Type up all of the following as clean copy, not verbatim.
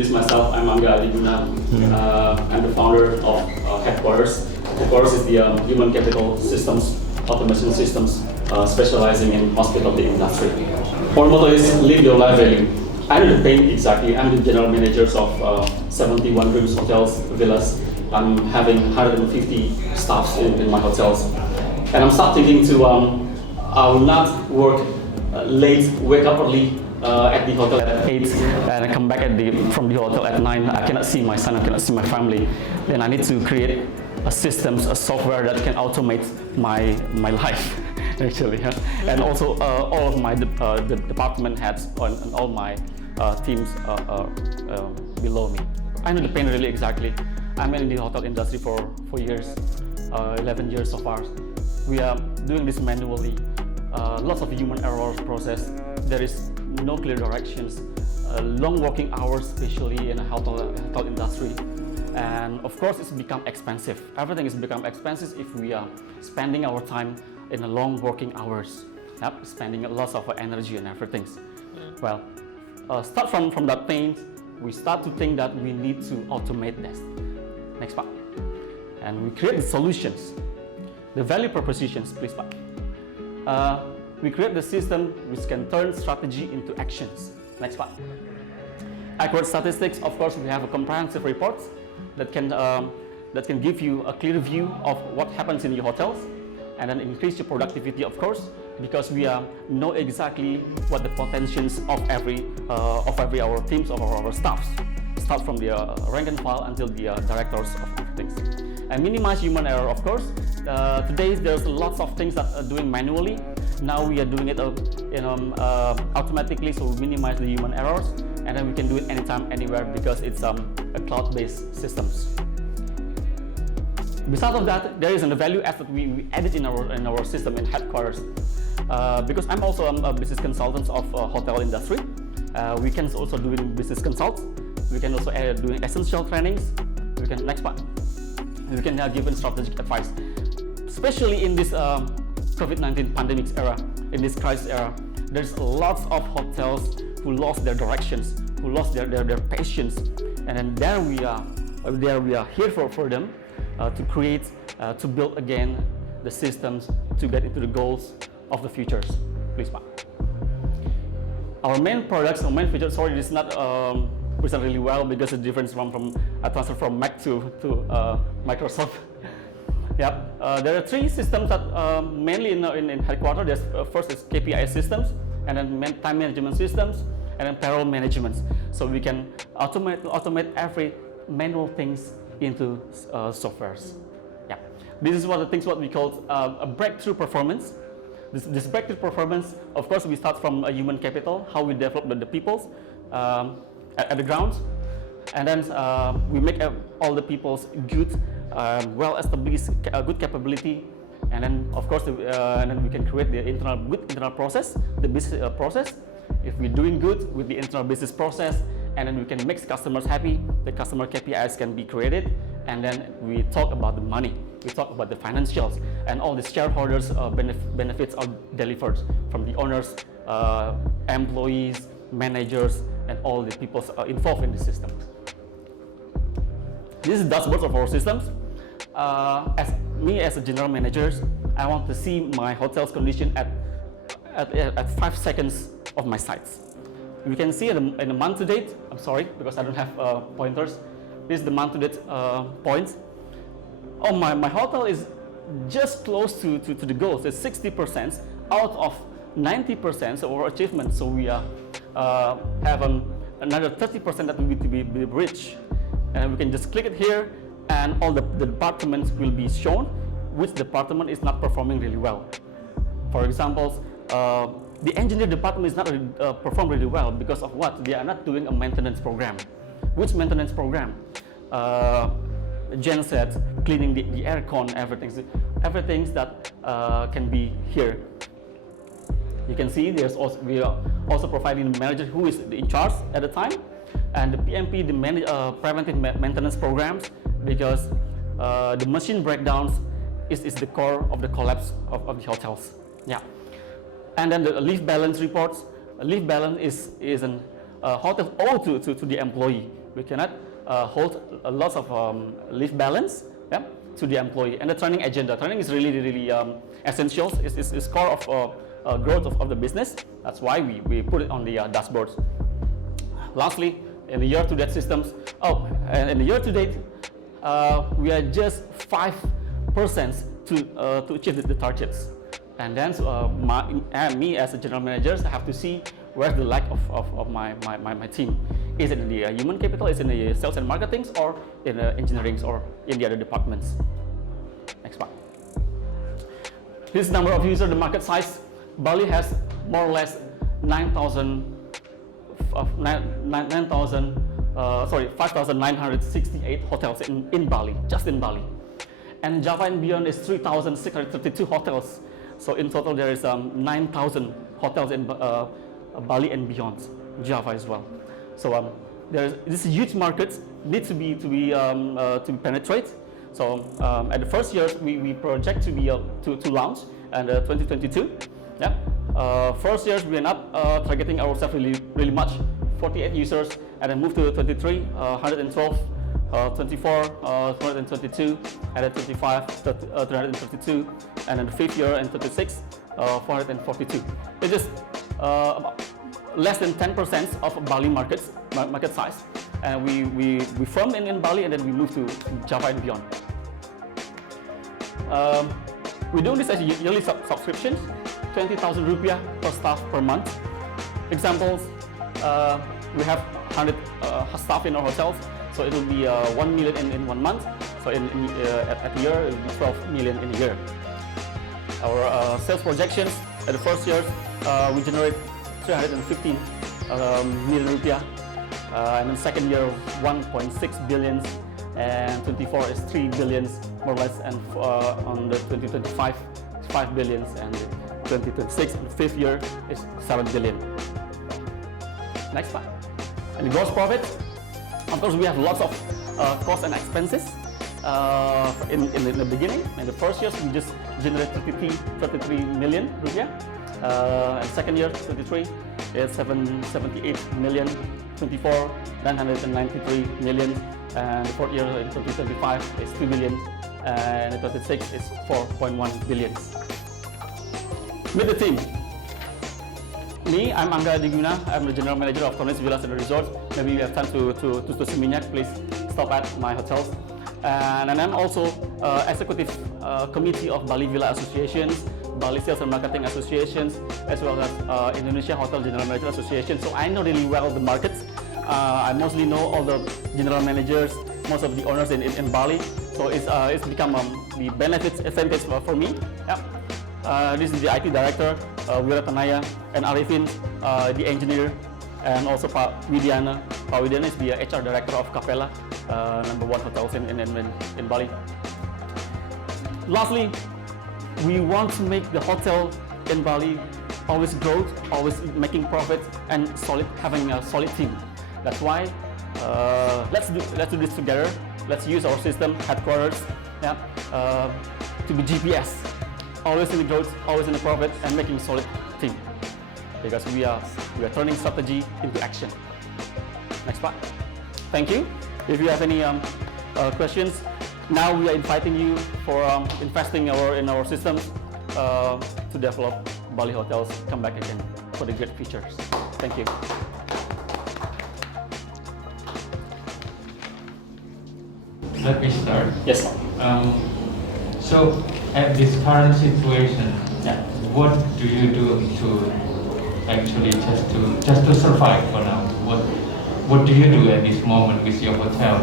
introduce myself. I'm Angga Adiguna. I'm the founder of Headquarters. Headquarters is the human capital systems, automation systems, specializing in hospitality industry. Our motto is live your life value. I'm the pain exactly. I'm the general managers of 71 rooms hotels, villas. I'm having 150 staffs in my hotels, and I'm start thinking to I will not work late, wake up early at the hotel at 8, and I come back from the hotel at 9. I cannot see my son, I cannot see my family. Then I need to create a systems, a software that can automate my life, actually. And also all of my the department heads and all my teams below me. I know the pain really exactly. I'm in the hotel industry for 4 years, 11 years so far. We are doing this manually. Lots of human errors process. There is no clear directions. Long working hours, especially in the hotel industry. And of course, it's become expensive. Everything has become expensive if we are spending our time in the long working hours. Yep, spending lots of energy and everything. Well, start from that pain. We start to think that we need to automate this. Next part. And we create the solutions. The value propositions, please, Pak. We create the system which can turn strategy into actions. Next part. Accurate statistics, of course, we have a comprehensive report that can give you a clear view of what happens in your hotels, and then increase your productivity, of course, because we know exactly what the potentials of every our teams, of our staffs. Start from the rank and file until the directors of things. And minimize human error, of course. Today there's lots of things that are doing manually. Now we are doing it automatically, so we minimize the human errors, and then we can do it anytime, anywhere, because it's a cloud-based systems. Besides of that, there is a value add that we added in our system in Headquarters. Because I'm also a business consultant of hotel industry. We can also do business consult. We can also doing essential trainings. We can next part. We can give strategic advice, especially in this COVID-19 pandemic era, in this crisis era. There's lots of hotels who lost their directions, who lost their patience, and then there we are here for them to create, to build again the systems to get into the goals of the futures. Please, Pak. Our main products, our main features, sorry, this is not present really well because the difference from I transfer from Mac to Microsoft. Yep. There are 3 systems that mainly in Headquarters. There's first is KPI systems, and then time management systems, and then payroll management. So we can automate every manual things into softwares. Yeah. This is what we call a breakthrough performance. This breakthrough performance, of course, we start from a human capital, how we develop the peoples at the ground, and then we make all the people's good, well-established, good capability, and then of course, and then we can create the good internal process, the business process. If we're doing good with the internal business process, and then we can make customers happy, the customer KPIs can be created, and then we talk about the money, we talk about the financials, and all the shareholders benefits are delivered from the owners, employees, managers, and all the people involved in the system. This is dashboard of our systems. As a general manager, I want to see my hotel's condition at 5 seconds of my sites. You can see in the month to date. I'm sorry because I don't have pointers. This is the month to date points. Oh, my hotel is just close to the goals. It's 60% out of 90% of our achievement. So we have another 30% that need to be reached. And we can just click it here, and all the departments will be shown which department is not performing really well. For example, the engineer department is not perform really well because of what? They are not doing a maintenance program. Which maintenance program? Gen-Zs, cleaning the aircon, everything that can be here. You can see we are also providing the manager who is in charge at the time, and the PMP, the preventive maintenance programs, because the machine breakdowns is the core of the collapse of the hotels. Yeah. And then the leave balance reports. Leave balance is an hotel owed to the employee. We cannot hold lots of leave balance, yeah, to the employee. And the training agenda. Training is really essential. It's core of growth of the business. That's why we put it on the dashboards. Lastly, in the year-to-date systems, and in the year-to-date, we are just 5% to achieve the targets. And then me as a general manager, I have to see where's the lack of my team. Is it in the human capital, is it in the sales and marketing, or in the engineering, or in the other departments? Next one. This number of users, the market size. Bali has more or less 5,968 hotels in Bali, just in Bali. And Java and beyond is 3,632 hotels. So in total there is 9,000 hotels in Bali and beyond, Java as well. So this huge market needs to be penetrate. So at the first year we project to be to launch and 2022. Yeah. First years we end up targeting ourselves really much, 48 users, and then move to 23, 112, 24, 222, and then 25, 332, and then the fifth year and 36, 442. It's just about less than 10% of Bali market size, and we firm in Bali, and then we move to Java and beyond. We do this as yearly subscriptions, 20,000 rupiah per staff per month. Examples, we have 100 staff in our hotels, so it will be 1 million in 1 month. So at a year, it will be 12 million in a year. Our sales projections at the first year, we generate 315 million rupiah, and then second year 1.6 billion, and 24 is 3 billion more or less, and on the 2025 5 billion, and 2026 and the fifth year is 7 billion. Next one. And the gross profit, of course we have lots of costs and expenses in the beginning. In the first years we just generate 33 million rupiah, and second year 23 is 778 million, 24 993 million, and the fourth year in 2025 is 2 billion, and 26 is 4.1 billion. Meet the team. Me, I'm Angga Diguna. I'm the general manager of Tornis Villas and Resorts. Maybe you have time to Seminyak, please stop at my hotels. And I'm also executive committee of Bali Villa Associations, Bali Sales and Marketing Associations, as well as Indonesia Hotel General Manager Association. So I know really well the markets. I mostly know all the general managers, most of the owners in Bali. So it's become the advantage for me. Yeah. This is the IT director, Wiratanaya, and Arifin, the engineer, and also Pak Widiana. Pak Widiana is the HR director of Capella, #1 hotels in Bali. Lastly, we want to make the hotel in Bali always grow, always making profit, and having a solid team. That's why let's do this together. Let's use our system, Headquarters, yeah, to be GPS. Always in the growth, always in the profit, and making a solid team. Because we are turning strategy into action. Next part. Thank you. If you have any questions, now we are inviting you for investing in our systems to develop Bali hotels. Come back again for the great features. Thank you. Let me start. Yes. So at this current situation, yeah, what do you do to actually just to survive for now? What do you do at this moment with your hotel?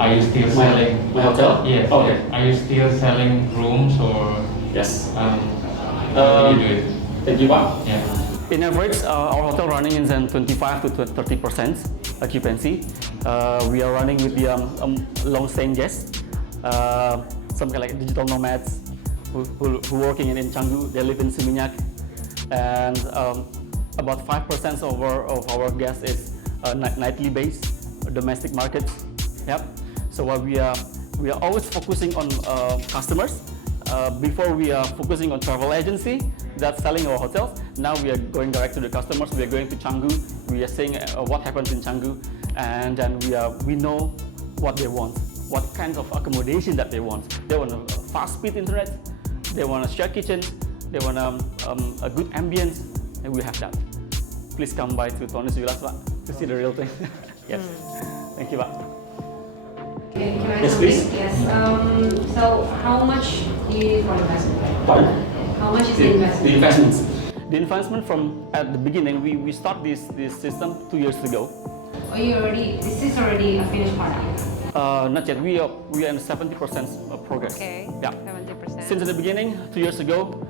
Are you still selling? My hotel? Yes. Okay. Are you still selling rooms or? Yes. How do you do it? Thank you, Pak. Yeah. In average, our hotel running is 25 to 30% occupancy. We are running with the long-staying guests, some kind of like digital nomads who working in Canggu. They live in Seminyak, and about 5% of our guests is nightly based, domestic markets. Yep. So we are always focusing on customers. Before we are focusing on travel agency that's selling our hotels. Now we are going direct to the customers. We are going to Canggu. We are seeing what happens in Canggu, and then we know what they want, what kinds of accommodation that they want. They want a fast-speed internet, they want a shared kitchen, they want a good ambience, and we have that. Please come by to Tony's Villas, Pak, to see the real thing. Yes. Thank you, Pak. Can I Yes, please. Yes. So how much do you need for investment? Pardon? How much is the investment? The investments. The investment from at the beginning, we start this system 2 years ago. Oh, this is already a finished product? Not yet. We are in 70% of progress. Okay. Yeah. 70%. Since the beginning, 2 years ago,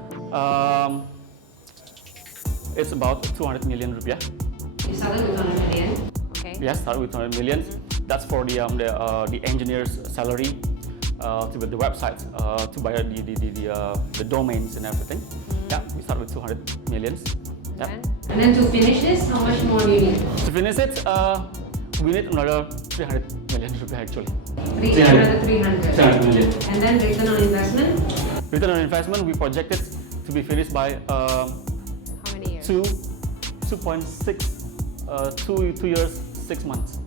it's about 200 million rupiah. You started with 200 million? Okay. Yes, started with 200 million. That's for the engineer's salary, to build the website, to buy the domains and everything. Yeah, we started with 200 millions. Yeah. And then to finish this, how much more do you need? To finish it, we need another 300 million rupiah actually. Another 300. 300 million. And then return on investment? Return on investment, we projected to be finished by How many years? 2.6, 2 years, 6 months.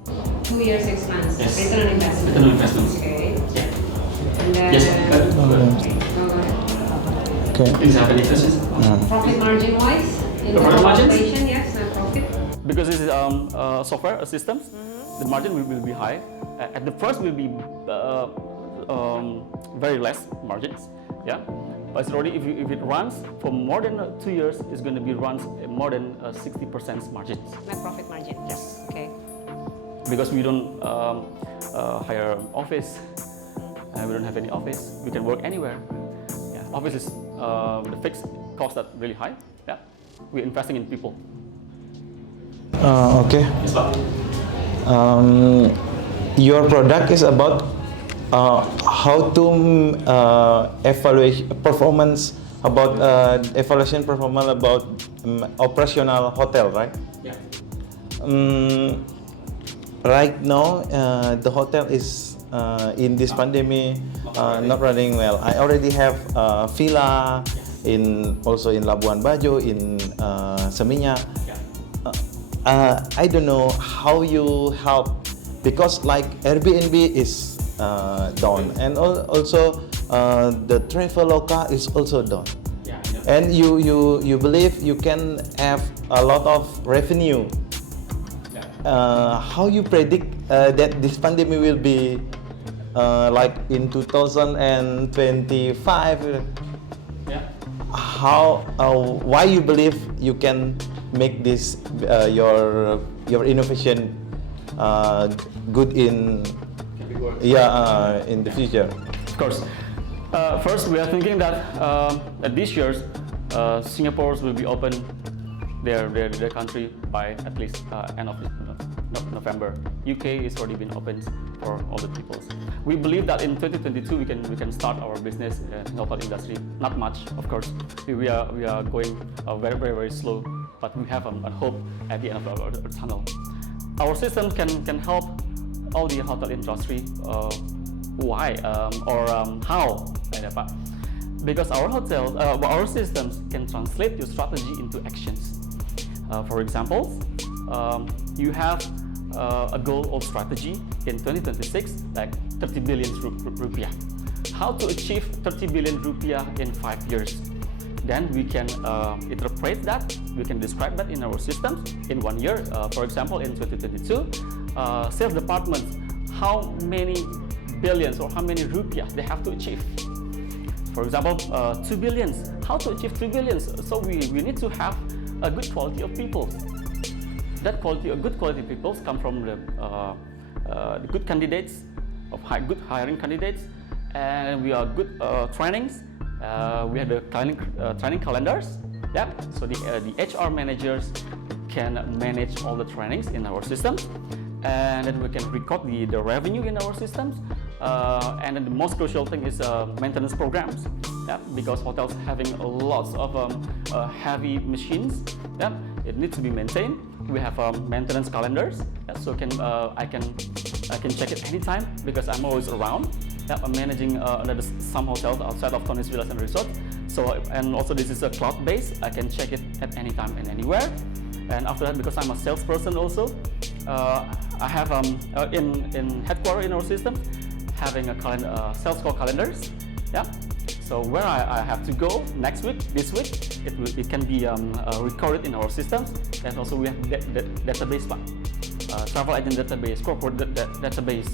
2 years, 6 months. Yes. Return on investment. Return on investment. Okay. Yeah. And then Yes. go ahead. Okay. Please have any questions? Profit margin wise? In Profit terms of margins? operation, yes, profit. Because this is software systems, the margin will be high. At the first will be very less margins. Yeah. But it's already if it runs for more than 2 years, it's going to be runs more than 60% margins. Net profit margin. Yes. Okay. Because we don't hire office, we don't have any office. We can work anywhere. Yeah. Office is the fixed cost that really high. Yeah. We're investing in people. Okay. Yes, Pak. Your product is about how to evaluate performance about evaluation performance about operational hotel, right? Yeah. Right now, the hotel is in this pandemic not running well. I already have a villa also in Labuan Bajo, in Seminyak. I don't know how you help, because like Airbnb is down, and also the Traveloka is also down. Yeah. And you believe you can have a lot of revenue. How you predict that this pandemic will be like in 2025? Yeah. Why you believe you can make this your innovation good in in the future? Of course. First, we are thinking that this year, Singapore will be open their country by at least end of November. UK is already been opened for all the people. We believe that in 2022 we can start our business in the hotel industry. Not much, of course. We are going very slow, but we have a hope at the end of our tunnel. Our system can help all the hotel industry. Why or how? Because our systems can translate your strategy into actions. For example, you have a goal or strategy in 2026, like 30 billion rupiah. How to achieve 30 billion rupiah in 5 years? Then we can interpret that, we can describe that in our systems in 1 year. For example, in 2022, sales departments, how many billions or how many rupiah they have to achieve. For example, 2 billions. How to achieve 2 billions? So we need to have a good quality of people. That good quality people come from the good candidates, good hiring candidates, and we are good trainings. We have the training calendars. Yeah. So the HR managers can manage all the trainings in our system, and then we can record the revenue in our systems. And then the most crucial thing is maintenance programs. Yeah, because hotels having lots of heavy machines. Yeah, it needs to be maintained. We have maintenance calendars, yeah, so I can check it anytime because I'm always around. Yeah, I'm managing some hotels outside of Tony's Villas and Resort. So and also this is a cloud-based. I can check it at any time and anywhere. And after that, because I'm a salesperson also, I have in headquarter in our system having a calendar, sales call calendars. Yeah. So where I have to go next week, this week, it can be recorded in our systems, and also we have database, travel agent database, corporate database,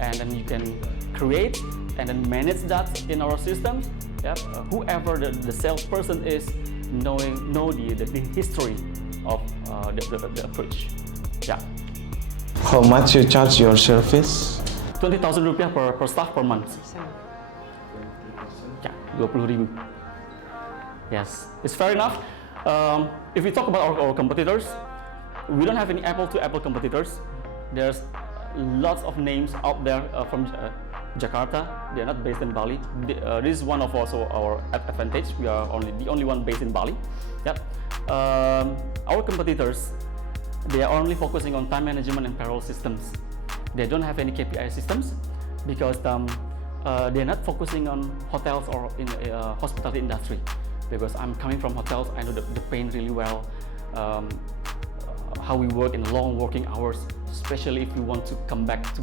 and then you can create and then manage that in our systems. Yeah. Whoever the salesperson is, know the history of the approach. Yeah. How much you charge your service? 20,000 rupiah per staff per month. Yeah, 20.000. Yes, it's fair enough. If we talk about our competitors, we don't have any apple-to-apple competitors. There's lots of names out there from Jakarta. They're not based in Bali. This is one of also our advantage. We are the only one based in Bali. Yep. Our competitors, they are only focusing on time management and payroll systems. They don't have any KPI systems because they're not focusing on hotels or in hospitality industry. Because I'm coming from hotels, I know the pain really well. How we work in long working hours, especially if you want to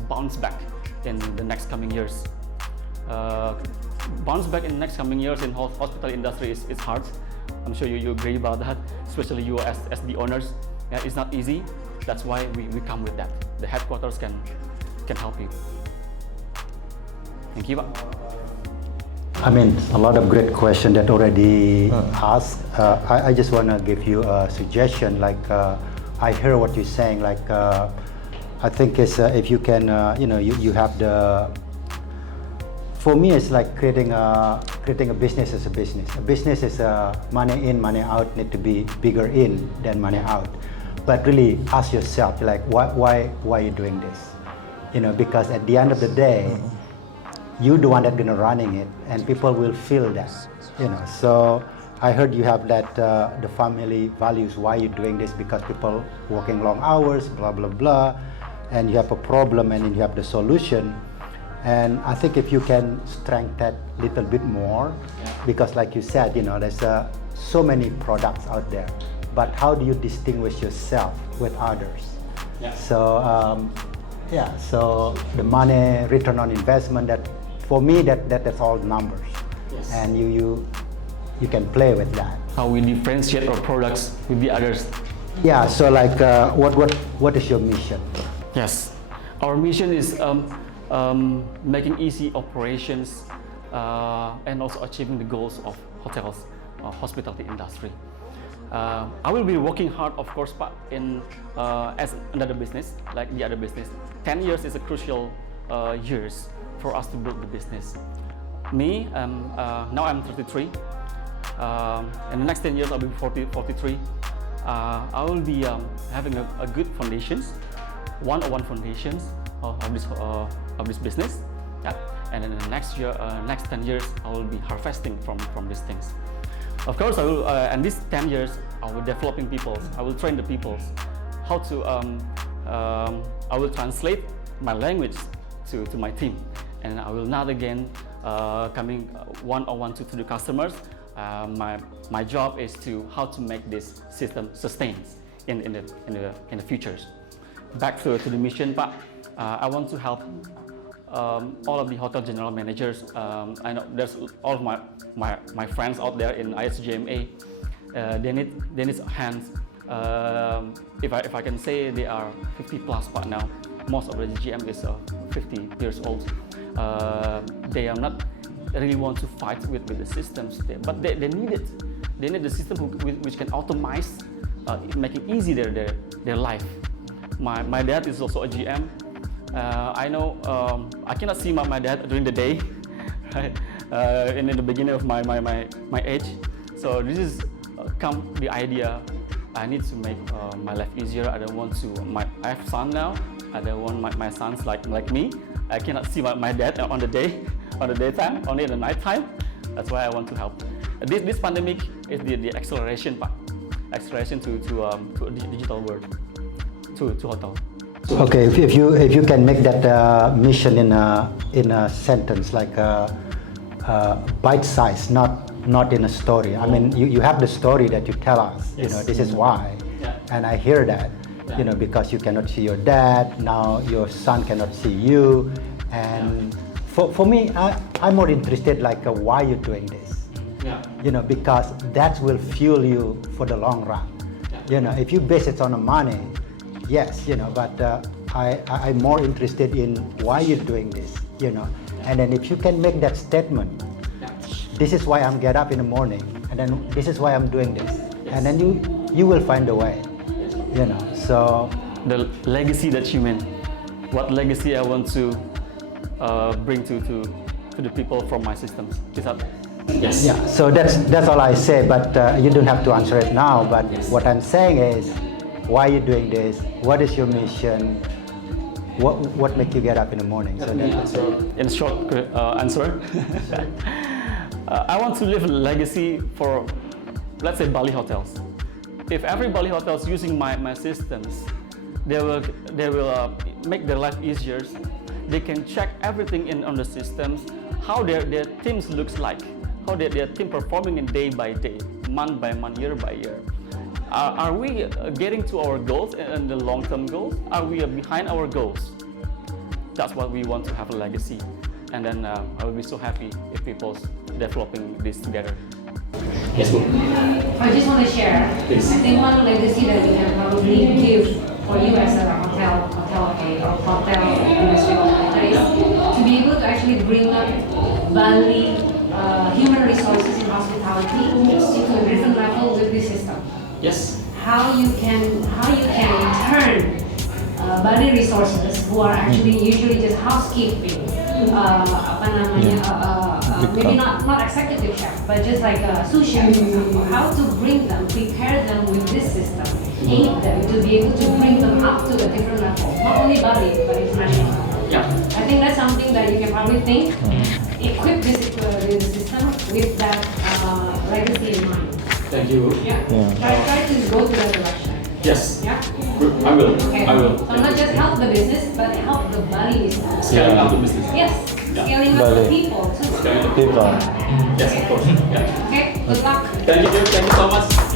bounce back in the next coming years. Bounce back in the next coming years in hospitality industry is hard. I'm sure you agree about that, especially you as the owners. Yeah, it's not easy. That's why we come with that. The headquarters can help you. Thank you, Pak. I mean, a lot of great questions that already asked. I just want to give you a suggestion. Like, I hear what you're saying. Like, I think it's if you can, you have the. For me, it's like creating a business as a business. A business is money in, money out. Need to be bigger in than money out. But really, ask yourself, like, why are you doing this? Because at the end of the day, you're the one that's gonna running it, and people will feel that. So I heard you have that the family values. Why you're doing this? Because people working long hours, blah blah blah, and you have a problem, and then you have the solution. And I think if you can strengthen that a little bit more, because like you said, there's so many products out there, but how do you distinguish yourself with others? Yeah. So so the money return on investment, that for me that's all numbers. Yes. And you can play with that. How we differentiate our products with the others. Yeah. So like what is your mission? Yes, our mission is making easy operations and also achieving the goals of hotels, hospitality industry. I will be working hard, of course, but as another business, like the other business. 10 years is a crucial years for us to build the business. Me, now I'm 33. In the next 10 years, I'll be 43. I will be having a good foundations, one-on-one foundations of this business. Yeah. And in the next 10 years, I will be harvesting from these things. Of course, I will. And these 10 years, I will developing people. I will train the people how to. I will translate my language to my team, and I will not again coming one-on-one to the customers. My job is how to make this system sustain in the futures. Back to the mission, Pak. I want to help all of the hotel general managers. I know there's all of my friends out there in ISGMA. They need hands. If I can say, they are 50 plus Pak now. Most of the GM is 50 years old. They are not really want to fight with the systems, but they need it. They need the system which can automate, make it easy their life. My dad is also a GM. I know I cannot see my dad during the day, right? In the beginning of my age. So this is come the idea. I need to make my life easier. I don't want to. I have son now. I don't want my sons like me. I cannot see my dad on the daytime, only in the night time. That's why I want to help. This pandemic is the acceleration part, acceleration to a digital world, to hotel. Okay, if you can make that mission in a sentence, like bite size, not in a story. I mean, you have the story that you tell us. Yes. This is why, Yeah. and I hear that. you know, because you cannot see your dad, now your son cannot see you. And for me, I'm more interested like why you're doing this. Yeah. You know, because that will fuel you for the long run. You know, if you base it on the money, yes, you know, but I'm more interested in why you're doing this, you know. And then if you can make that statement, this is why I'm get up in the morning, and then this is why I'm doing this, and then you will find a way, you know. So the legacy that you meant, what legacy I want to bring to the people from my systems. Is that? Yes. yeah, so that's all I say, but you don't have to answer it now. But what I'm saying is, why you're doing this? What is your mission? What make you get up in the morning? So in short answer, I want to leave a legacy for, let's say, Bali hotels. If every Bali hotel is using my systems, they will make their life easier. They can check everything on the systems, how their teams looks like, how their team performing in day by day, month by month, year by year. Are we getting to our goals and the long-term goals? Are we behind our goals? That's what we want to have a legacy. And then I will be so happy if people's developing this together. Yes, ma'am. I just want to share. Please. I think one legacy that we can probably give for you as a hotel industry operator is to be able to actually bring up Bali human resources in hospitality to a different level with this system. Yes. How you can turn Bali resources who are actually usually just housekeeping, maybe not executive chef, but just like a sous chef, for example. How to bring them, prepare them with this system, aid them to be able to bring them up to a different level, not only Bali but international. Yeah. I think that's something that you can probably think, equip this system with that legacy in mind. Thank you. Yeah. Try to go to that direction. Yes. Yeah. I will. Okay. I will. So not just help the business, but help the Bali business. Scaling up the business. Yes. Yeah. Scaling up the Bali. people too. Scaling up People. Yes, of course. Yeah. Okay. Good luck. Thank you so much.